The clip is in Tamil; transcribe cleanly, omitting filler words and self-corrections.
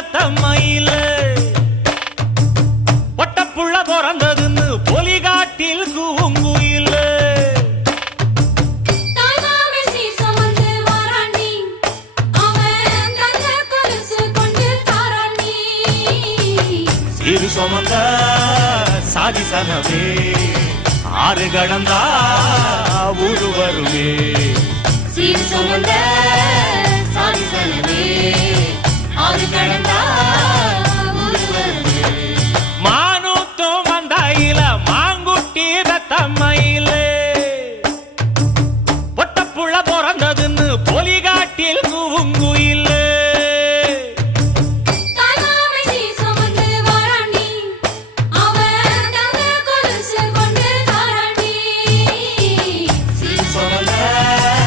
பெத்தம்மையில பொட்டப்புள்ள பிறந்ததுன்னு பொலிகாட்டில் கூங்குயில இரு சுமந்த சாதி சனவே ஆறு கடந்தா ஊரு வருவே சீர் சுமந்த சாதி சனவே ஆறு கடந்தா ஊரு வருவே மானூத்தும் வந்தாயில மாங்குட்டி பெத்தம்மையில பொட்டப்புள்ள பிறந்ததுன்னு பொலிகாட்டில் கூவுங்க